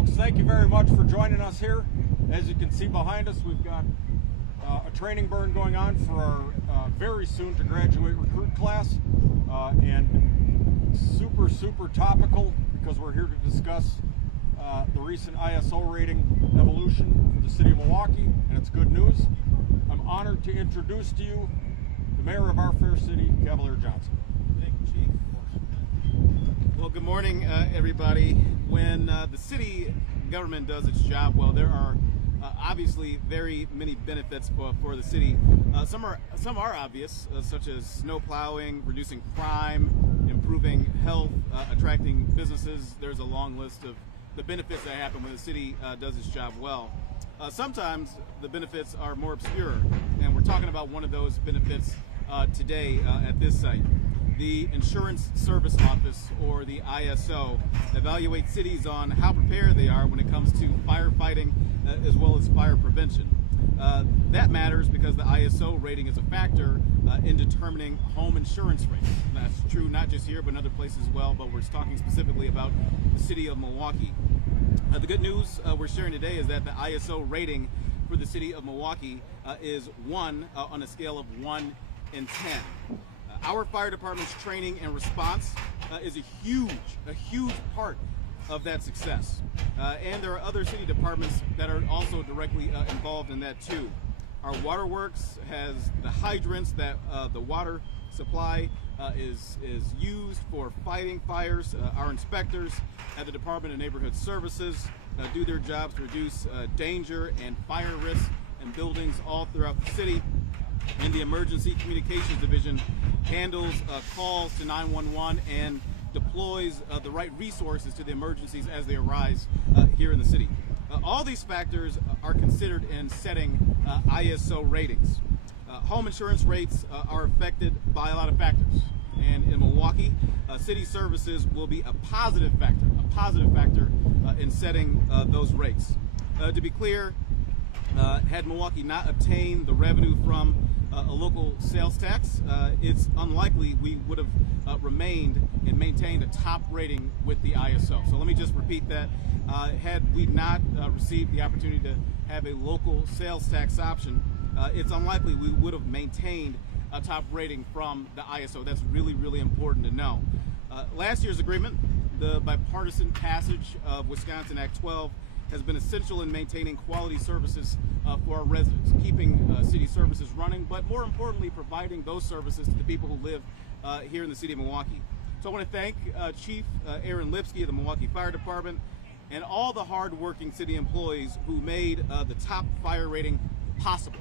folks, thank you very much for joining us here. As you can see behind us, we've got a training burn going on for our very soon to graduate recruit class, and super topical because we're here to discuss the recent ISO rating evolution for the City of Milwaukee, and it's good news. I'm honored to introduce to you the mayor of our fair city, Cavalier Johnson. Thank you, Chief. Well, good morning, everybody. When the city government does its job well, there are obviously very many benefits for the city. Some are obvious, such as snow plowing, reducing crime, improving health, attracting businesses. There's a long list of the benefits that happen when the city does its job well. Sometimes the benefits are more obscure, and we're talking about one of those benefits today at this site. The Insurance Service Office, or the ISO, evaluates cities on how prepared they are when it comes to firefighting as well as fire prevention. That matters because the ISO rating is a factor in determining home insurance rates. That's true not just here but in other places as well, but we're talking specifically about the City of Milwaukee. The good news we're sharing today is that the ISO rating for the City of Milwaukee is 1 on a scale of 1 in 10. Our fire department's training and response is a huge part of that success. And there are other city departments that are also directly involved in that too. Our waterworks has the hydrants that the water supply is used for fighting fires. Our inspectors at the Department of Neighborhood Services do their jobs to reduce danger and fire risks in buildings all throughout the city. And the Emergency Communications Division handles calls to 911 and deploys the right resources to the emergencies as they arise here in the city. All these factors are considered in setting ISO ratings. Home insurance rates are affected by a lot of factors, and in Milwaukee, city services will be a positive factor in setting those rates. To be clear, had Milwaukee not obtained the revenue from a local sales tax, it's unlikely we would have remained and maintained a top rating with the ISO. So let me just repeat that. Had we not received the opportunity to have a local sales tax option, it's unlikely we would have maintained a top rating from the ISO. That's really important to know. Last year's agreement, the bipartisan passage of Wisconsin Act 12, has been essential in maintaining quality services for our residents, keeping city services running, but more importantly, providing those services to the people who live here in the City of Milwaukee. So I want to thank Chief Aaron Lipsky of the Milwaukee Fire Department and all the hard-working city employees who made the top fire rating possible.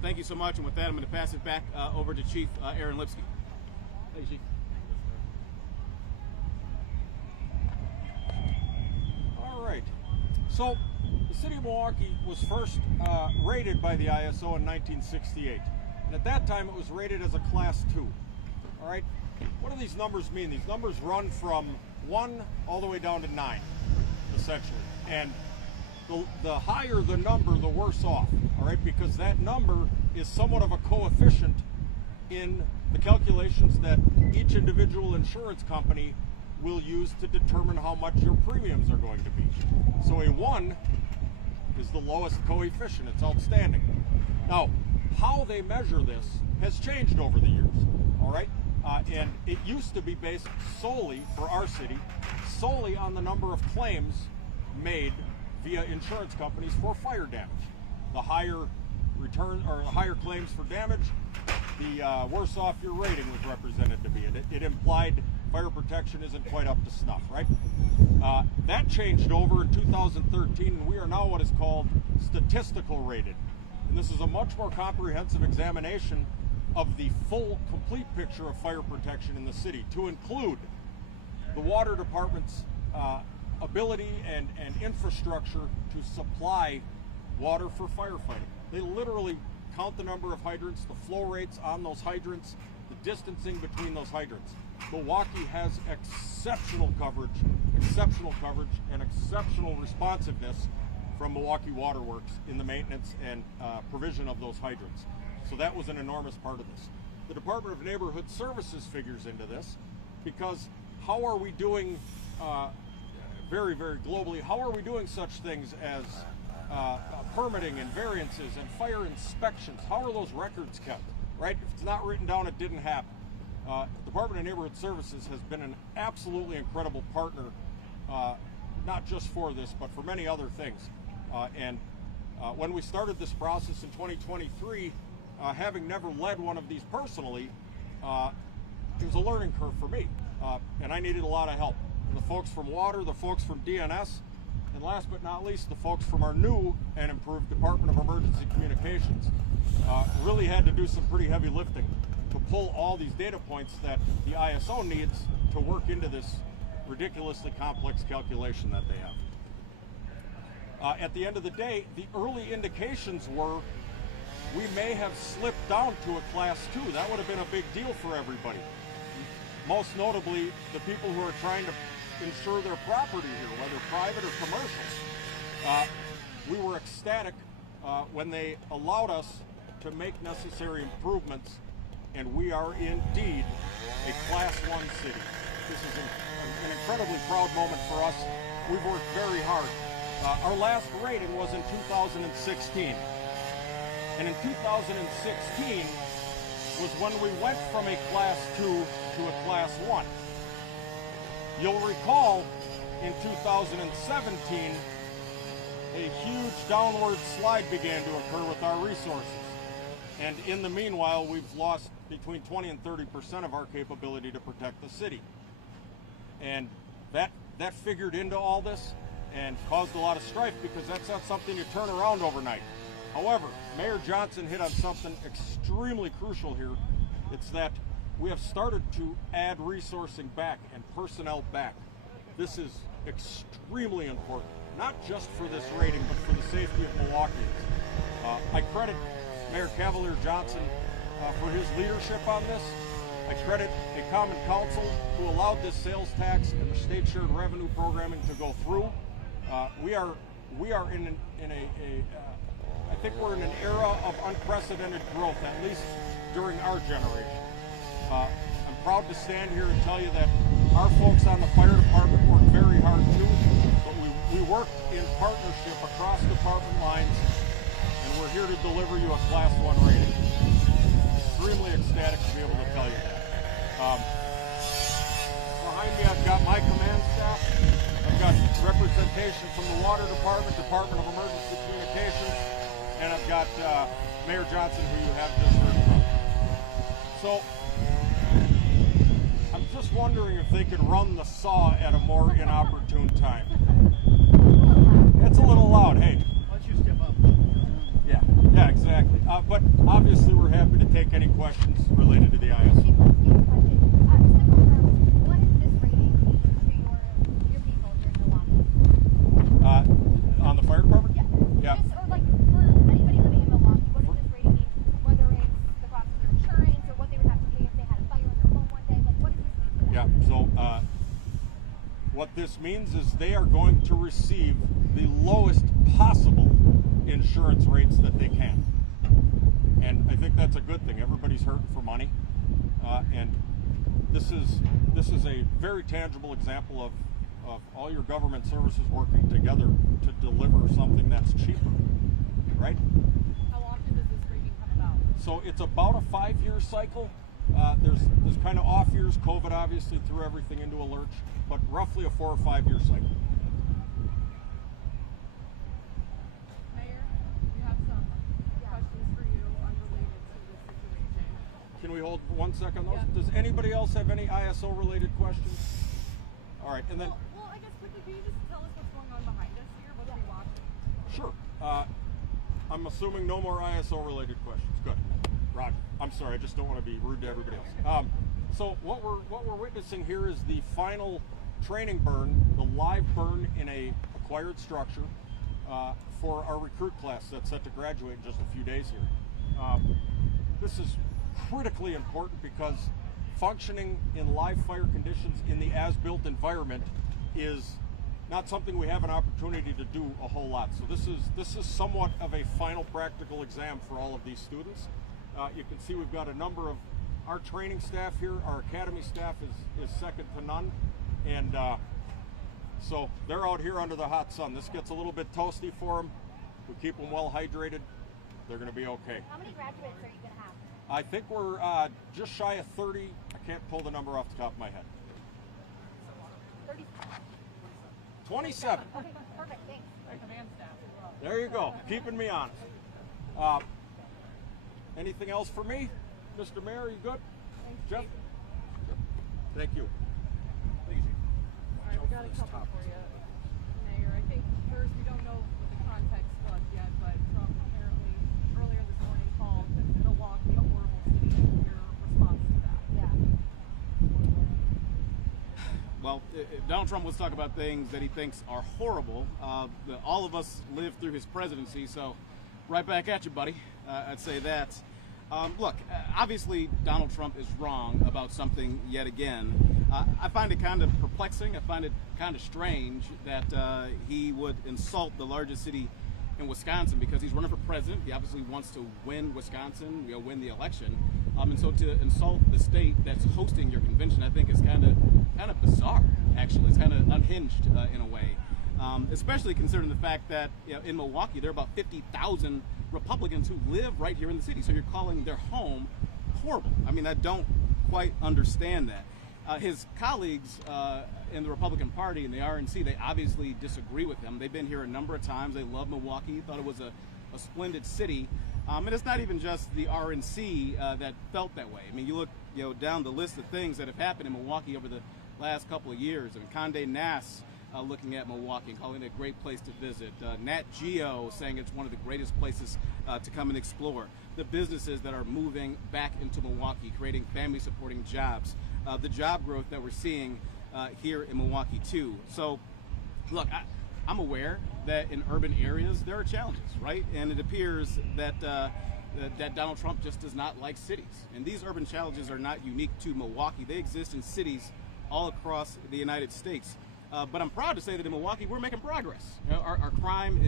Thank you so much, and with that, I'm going to pass it back over to Chief Aaron Lipsky. Thank you, Chief. All right. So, the City of Milwaukee was first rated by the ISO in 1968, and at that time it was rated as a Class 2. All right, what do these numbers mean? These numbers run from 1 all the way down to 9, essentially, and the higher the number, the worse off. All right, because that number is somewhat of a coefficient in the calculations that each individual insurance company will use to determine how much your premiums are going to be. So a 1 is the lowest coefficient. It's outstanding. Now, how they measure this has changed over the years, all right? And it used to be based solely, for our city, solely on the number of claims made via insurance companies for fire damage. The higher return or higher claims for damage, the worse off your rating was represented to be. It implied fire protection isn't quite up to snuff, right? That changed over in 2013, and we are now what is called statistical rated. And this is a much more comprehensive examination of the full, complete picture of fire protection in the city, to include the water department's ability and infrastructure to supply water for firefighting. They literally count the number of hydrants, the flow rates on those hydrants, the distancing between those hydrants. Milwaukee has exceptional coverage and exceptional responsiveness from Milwaukee Waterworks in the maintenance and provision of those hydrants. So that was an enormous part of this. The Department of Neighborhood Services figures into this, because how are we doing very, very globally. How are we doing such things as permitting and variances and fire inspections? How are those records kept, right? If it's not written down, it didn't happen. Department of Neighborhood Services has been an absolutely incredible partner, not just for this, but for many other things. When we started this process in 2023, having never led one of these personally, it was a learning curve for me, and I needed a lot of help. The folks from Water, the folks from DNS, and last but not least, the folks from our new and improved Department of Emergency Communications really had to do some pretty heavy lifting to pull all these data points that the ISO needs to work into this ridiculously complex calculation that they have. At the end of the day, the early indications were we may have slipped down to a Class 2. That would have been a big deal for everybody. Most notably, the people who are trying to insure their property here, whether private or commercial. We were ecstatic when they allowed us to make necessary improvements, and we are indeed a Class 1 city. This is an incredibly proud moment for us. We've worked very hard. Our last rating was in 2016. And in 2016 was when we went from a Class 2 to a Class 1. You'll recall in 2017, a huge downward slide began to occur with our resources. And in the meanwhile, we've lost between 20 and 30% of our capability to protect the city. And that figured into all this and caused a lot of strife, because that's not something you turn around overnight. However, Mayor Johnson hit on something extremely crucial here. It's that we have started to add resourcing back and personnel back. This is extremely important, not just for this rating, but for the safety of Milwaukeeans. I credit Mayor Cavalier Johnson for his leadership on this. I credit a common council who allowed this sales tax and the state shared revenue programming to go through. We are in I think we're in an era of unprecedented growth, at least during our generation. I'm proud to stand here and tell you that our folks on the fire department work very hard too, but we work in partnership across department lines, and we're here to deliver you a Class 1 rating. Extremely ecstatic to be able to tell you that. Behind me, I've got my command staff. I've got representation from the Water Department, Department of Emergency Communications, and I've got Mayor Johnson, who you have just heard from. So, I'm just wondering if they could run the saw at a more inopportune time. It's a little loud, hey. Why don't you step up? Yeah, exactly. But obviously we're happy to take any questions related to the ISO. What is this rating for your people here in Milwaukee? On the fire department? Yeah. Just, or like for anybody living in Milwaukee, what does this rating mean? Whether it's the cost of their insurance or what they would have to pay if they had a fire in their home one day, like what does this mean for them? Yeah, so what this means is they are going to receive the lowest possible insurance rates that they can. And I think that's a good thing. Everybody's hurting for money. And this is a very tangible example of all your government services working together to deliver something that's cheaper, right? How often does this rating come about? So it's about a 5-year cycle. There's kind of off years. COVID obviously threw everything into a lurch, but roughly a 4 or 5 year cycle. Mayor, we have some questions for you unrelated to this situation. Can we hold 1 second on those? Yeah. Does anybody else have any ISO related questions? All right, and then Well, I guess quickly, can you just tell us what's going on behind us here? What are we watching? sure. I'm assuming no more ISO related questions. Good. Roger. I'm sorry, I just don't want to be rude to everybody else. So what we're witnessing here is the final training burn, the live burn in a acquired structure for our recruit class that's set to graduate in just a few days here. This is critically important because functioning in live fire conditions in the as-built environment is not something we have an opportunity to do a whole lot. So this is somewhat of a final practical exam for all of these students. You can see we've got a number of our training staff here. Our academy staff is second to none, and So they're out here under the hot sun. This gets a little bit toasty for them. We keep them well hydrated. They're going to be okay. How many graduates are you going to have? I think we're just shy of 30. I can't pull the number off the top of my head. 30. 27. Okay, perfect. Thanks. Command staff as well. There you go. Keeping me honest. Anything else for me? Mr. Mayor, you good? Thanks, Jeff? Chief. Thank you. All right, we got a couple for you, Mayor. I think first, we don't know what the context was yet, but Trump apparently earlier this morning called Milwaukee a horrible city. Your response to that? Yeah. Well, Donald Trump wants to talk about things that he thinks are horrible. All of us lived through his presidency, so right back at you, buddy. I'd say that. Look, obviously Donald Trump is wrong about something yet again. I find it kind of perplexing. I find it kind of strange that he would insult the largest city in Wisconsin because he's running for president. He obviously wants to win Wisconsin, win the election. And so to insult the state that's hosting your convention, I think is kind of bizarre. Actually, it's kind of unhinged in a way. Especially considering the fact that in Milwaukee there are about 50,000 Republicans who live right here in the city. So you're calling their home horrible. I mean, I don't quite understand that. His colleagues in the Republican Party and the RNC, they obviously disagree with him. They've been here a number of times. They love Milwaukee, thought it was a splendid city. And it's not even just the RNC that felt that way. I mean, you look down the list of things that have happened in Milwaukee over the last couple of years. I mean, Condé Nast looking at Milwaukee and calling it a great place to visit. Nat Geo saying it's one of the greatest places to come and explore. The businesses that are moving back into Milwaukee, creating family-supporting jobs. The job growth that we're seeing here in Milwaukee too. So, look, I'm aware that in urban areas there are challenges, right? And it appears that that Donald Trump just does not like cities. And these urban challenges are not unique to Milwaukee. They exist in cities all across the United States. But I'm proud to say that in Milwaukee, we're making progress. Our crime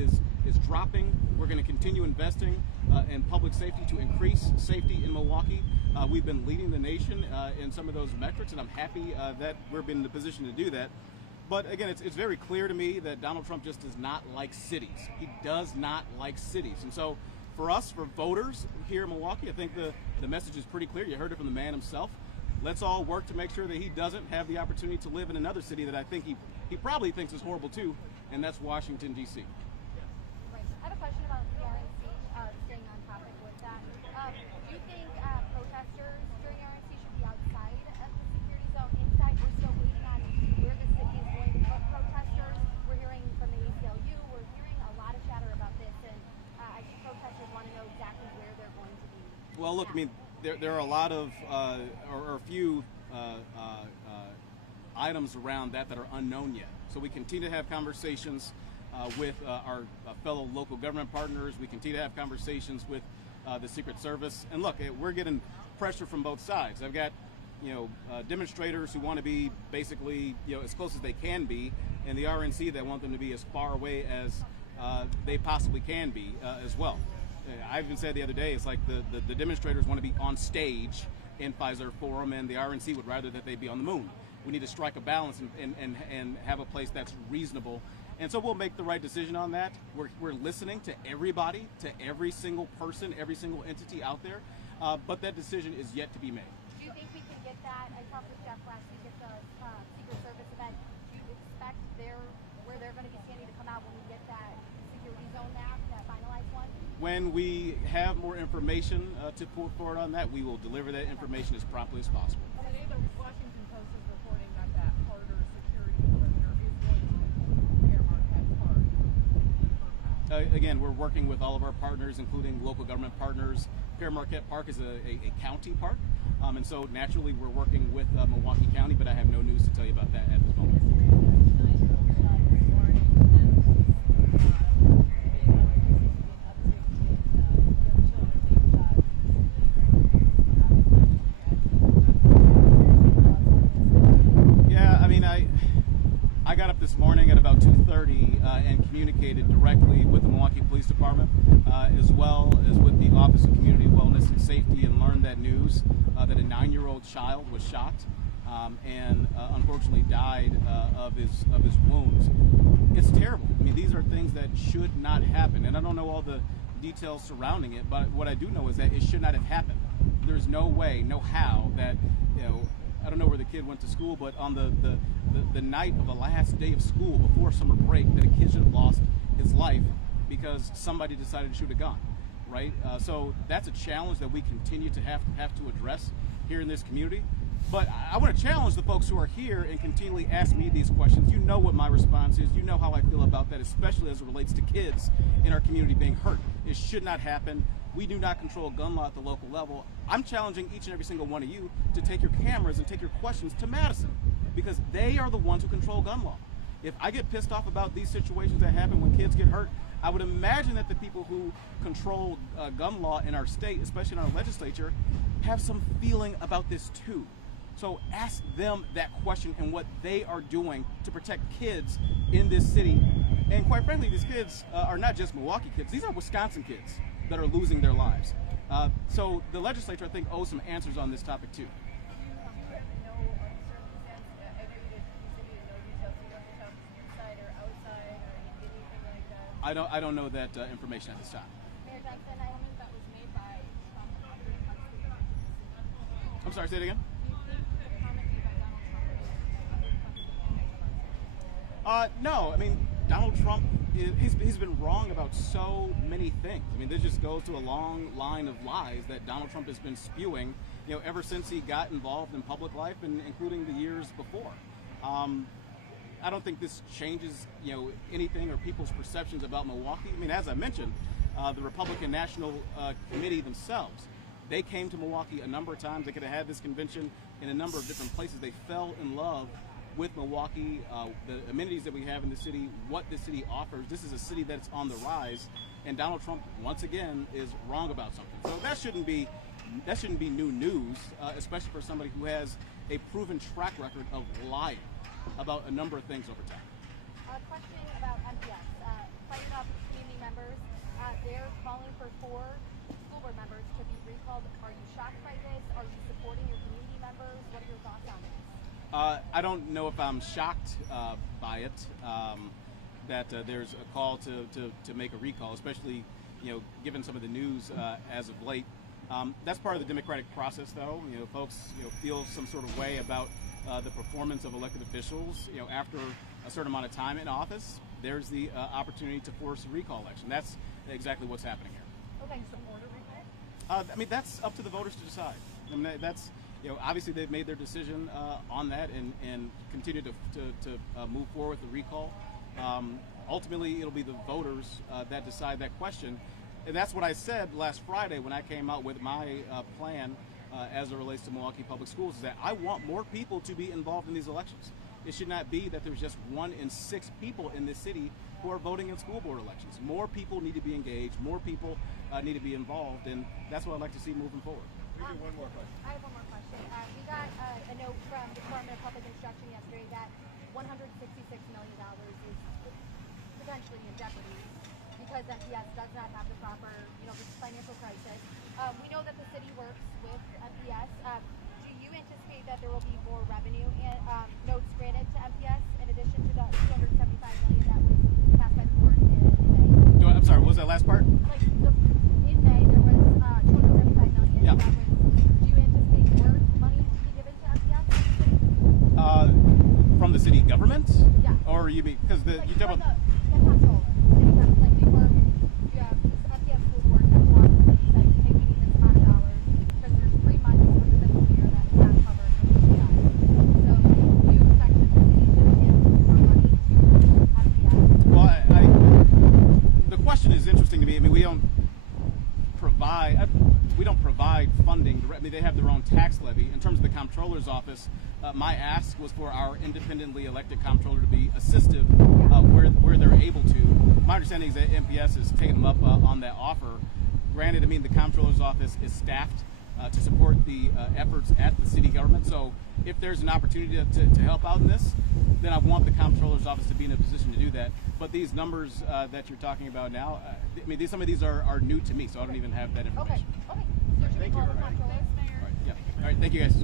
is dropping. We're going to continue investing in public safety to increase safety in Milwaukee. We've been leading the nation in some of those metrics, and I'm happy that we're in the position to do that. But again, it's very clear to me that Donald Trump just does not like cities. He does not like cities. And so for us, for voters here in Milwaukee, I think the message is pretty clear. You heard it from the man himself. Let's all work to make sure that he doesn't have the opportunity to live in another city that I think he probably thinks is horrible too, and that's Washington, D.C. Right. I have a question about the RNC, staying on topic with that. Do you think protesters during RNC should be outside of the security zone, inside? We're still waiting on where the city is going to put protesters. We're hearing from the ACLU. We're hearing a lot of chatter about this, and I think protesters want to know exactly where they're going to be. Well, look, I mean, there are a lot of, or a few items around that are unknown yet. So we continue to have conversations with our fellow local government partners. We continue to have conversations with the Secret Service. And look, we're getting pressure from both sides. I've got, demonstrators who want to be basically, as close as they can be, and the RNC that want them to be as far away as they possibly can be as well. I even said the other day, it's like the demonstrators want to be on stage in Pfizer Forum, and the RNC would rather that they be on the moon. We need to strike a balance and have a place that's reasonable. And so we'll make the right decision on that. We're listening to everybody, to every single person, every single entity out there, but that decision is yet to be made. Do you think we can get that? I talked with Jeff last week at the Secret Service event. Do you expect where they're going to be standing to come out when we get that security zone map, that finalized one? When we have more information to put forward on that, we will deliver that information as promptly as possible. Today, the Washington Post is reporting that harder security perimeter is going to include Fairmarket Park. Again, we're working with all of our partners, including local government partners. Fairmarket Park is a county park, and so naturally we're working with Milwaukee County, but I have no news to tell you about that at this moment. I got up this morning at about 2:30 and communicated directly with the Milwaukee Police Department as well as with the Office of Community Wellness and Safety, and learned that news that a 9-year-old child was shot and unfortunately died of his wounds. It's terrible. I mean, these are things that should not happen, and I don't know all the details surrounding it, but what I do know is that it should not have happened. There's no way, no how that, I don't know where the kid went to school, but on the night of the last day of school before summer break, that a kid should have lost his life because somebody decided to shoot a gun, right? So that's a challenge that we continue to have to address here in this community. But I want to challenge the folks who are here and continually ask me these questions. You know what my response is. You know how I feel about that, especially as it relates to kids in our community being hurt. It should not happen. We do not control gun law at the local level. I'm challenging each and every single one of you to take your cameras and take your questions to Madison, because they are the ones who control gun law. If I get pissed off about these situations that happen when kids get hurt, I would imagine that the people who control gun law in our state, especially in our legislature, have some feeling about this too. So ask them that question and what they are doing to protect kids in this city. And quite frankly, these kids are not just Milwaukee kids. These are Wisconsin kids that are losing their lives. So the legislature, I think, owes some answers on this topic too. I don't know that information at this time. Mayor Johnson, I think that was made by I'm sorry, say it again. No, I mean, Donald Trump, he's been wrong about so many things. I mean, this just goes to a long line of lies that Donald Trump has been spewing, ever since he got involved in public life, and including the years before. I don't think this changes, anything or people's perceptions about Milwaukee. I mean, as I mentioned, the Republican National Committee themselves, they came to Milwaukee a number of times. They could have had this convention in a number of different places. They fell in love with Milwaukee, the amenities that we have in the city, what the city offers. This is a city that's on the rise, and Donald Trump, once again, is wrong about something. So that shouldn't be new news, especially for somebody who has a proven track record of lying about a number of things over time. A question about MPS. Fired up community members. They're calling for 4 school board members to be recalled. Are you shocked by this? Are you supporting your community members? What are your thoughts on this? I don't know if I'm shocked by it, that there's a call to make a recall, especially given some of the news as of late. That's part of the democratic process, though. Folks feel some sort of way about the performance of elected officials. After a certain amount of time in office, there's the opportunity to force a recall election. That's exactly what's happening here. Okay, support a recall? I mean, that's up to the voters to decide. I mean, that's obviously they've made their decision on that and continue to move forward with the recall. Ultimately, it'll be the voters that decide that question. And that's what I said last Friday when I came out with my plan as it relates to Milwaukee Public Schools, is that I want more people to be involved in these elections. It should not be that there's just 1 in 6 people in this city who are voting in school board elections. More people need to be engaged. More people need to be involved, and that's what I'd like to see moving forward. We do one more question. I have one more question. We got a note from the Department of Public Instruction yesterday that $166 million is potentially in jeopardy because MPS does not have the proper, this financial crisis. We know that the city works with MPS. Do you anticipate that there will be more revenue notes granted to MPS in addition to the $275 million that was passed by the board in May? I'm sorry, what was that last part? In May, there was $275 million. Yeah. Do you anticipate more money to be given to MPS? From the city government? Yeah. Or you mean, because you talk about... The comptroller. You have MPS school board that talks and said, hey, we need this amount of dollars because there's 3 months of the fiscal year that's not covered with MPS. So do you expect that the city should give more money to MPS? Well, the question is interesting to me. I mean, we don't provide funding. I mean, they have their own tax levy. In terms of the comptroller's office, my ask was for our independently elected comptroller to be assistive where they're able to. My understanding is that MPS has taken them up on that offer. Granted, I mean, the comptroller's office is staffed to support the efforts at the city government. So if there's an opportunity to help out in this, then I want the comptroller's office to be in a position to do that. But these numbers that you're talking about now, I mean, some of these are new to me, so I don't even have that information. Okay. So should we call the comptroller? All right, yeah. All right, thank you guys.